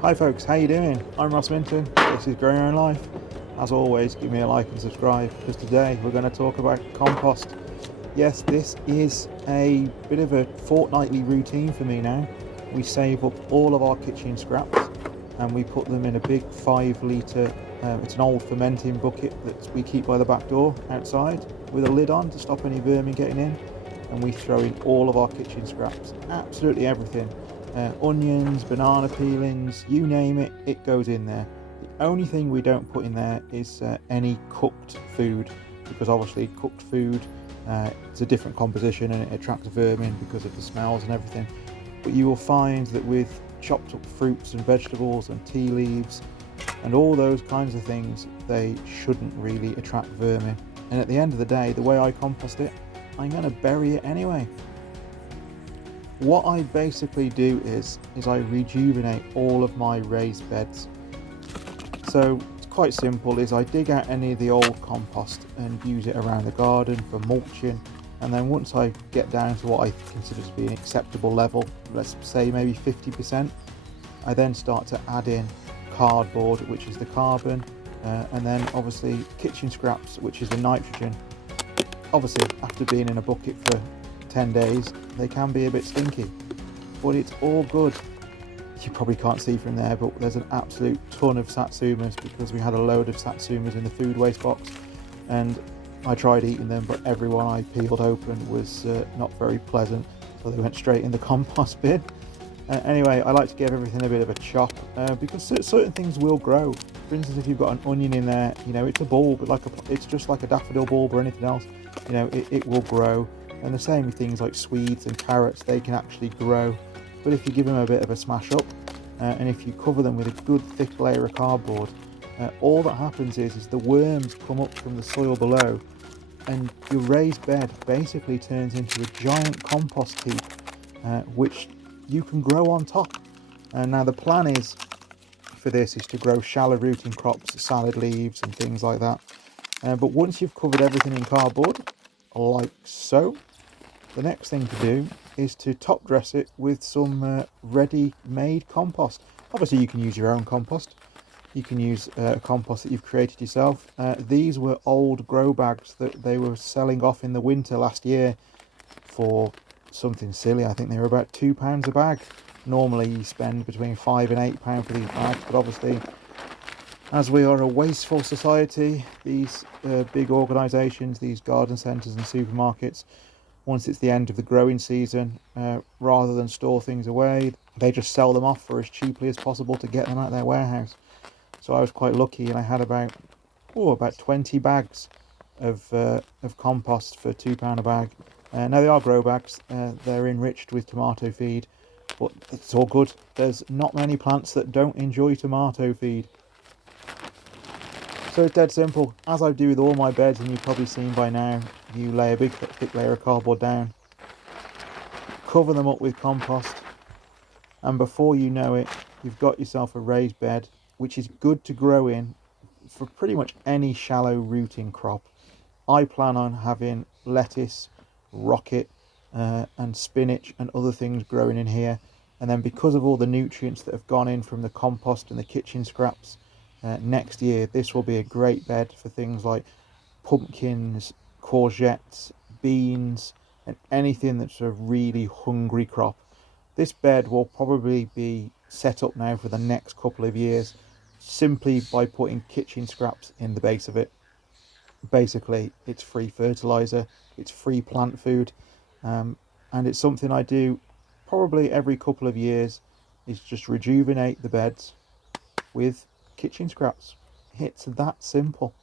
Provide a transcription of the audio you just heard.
Hi folks, how you doing? I'm Ross Minton, this is Growing Your Own Life. As always, give me a like and subscribe, because today we're going to talk about compost. Yes, this is a bit of a fortnightly routine for me now. We save up all of our kitchen scraps and we put them in a big 5 litre, it's an old fermenting bucket that we keep by the back door outside with a lid on to stop any vermin getting in, and we throw in all of our kitchen scraps, absolutely everything. Onions, banana peelings, you name it, it goes in there. The only thing we don't put in there is any cooked food, because obviously cooked food, it's a different composition and it attracts vermin because of the smells and everything. But you will find that with chopped up fruits and vegetables and tea leaves and all those kinds of things, they shouldn't really attract vermin. And at the end of the day, the way I compost it, I'm going to bury it anyway. What I basically do is I rejuvenate all of my raised beds. So it's quite simple, is I dig out any of the old compost and use it around the garden for mulching, and then once I get down to what I consider to be an acceptable level, let's say maybe 50%, I then start to add in cardboard, which is the carbon, and then obviously kitchen scraps, which is the nitrogen. Obviously after being in a bucket for 10 days they can be a bit stinky, but it's all good. You probably can't see from there, but there's an absolute ton of satsumas because we had a load of satsumas in the food waste box, and I tried eating them, but every one I peeled open was not very pleasant, so they went straight in the compost bin. Anyway, I like to give everything a bit of a chop because certain things will grow. For instance, if you've got an onion in there, you know, it's a bulb, it's just like a daffodil bulb or anything else. You know, it will grow. And the same with things like swedes and carrots, they can actually grow. But if you give them a bit of a smash up, and if you cover them with a good thick layer of cardboard, all that happens is the worms come up from the soil below, and your raised bed basically turns into a giant compost heap, which you can grow on top. And now the plan is for this is to grow shallow rooting crops, salad leaves and things like that. But once you've covered everything in cardboard, like so, the next thing to do is to top dress it with some ready-made compost. Obviously you can use your own compost. You can use a compost that you've created yourself. These were old grow bags that they were selling off in the winter last year for something silly. I think they were about £2 a bag. Normally you spend between £5 and £8 for these bags, but obviously as we are a wasteful society, these big organisations, these garden centres and supermarkets, once it's the end of the growing season, rather than store things away, they just sell them off for as cheaply as possible to get them out of their warehouse. So I was quite lucky, and I had about 20 bags of compost for £2 a bag. Now they are grow bags, they're enriched with tomato feed, but it's all good. There's not many plants that don't enjoy tomato feed. So it's dead simple. As I do with all my beds, and you've probably seen by now, you lay a big thick layer of cardboard down, cover them up with compost, and before you know it, you've got yourself a raised bed, which is good to grow in for pretty much any shallow rooting crop. I plan on having lettuce, rocket, and spinach and other things growing in here, and then because of all the nutrients that have gone in from the compost and the kitchen scraps, next year this will be a great bed for things like pumpkins, courgettes, beans, and anything that's a really hungry crop. This bed will probably be set up now for the next couple of years simply by putting kitchen scraps in the base of it. Basically, it's free fertilizer, it's free plant food, and it's something I do probably every couple of years, is just rejuvenate the beds with kitchen scraps. It's that simple.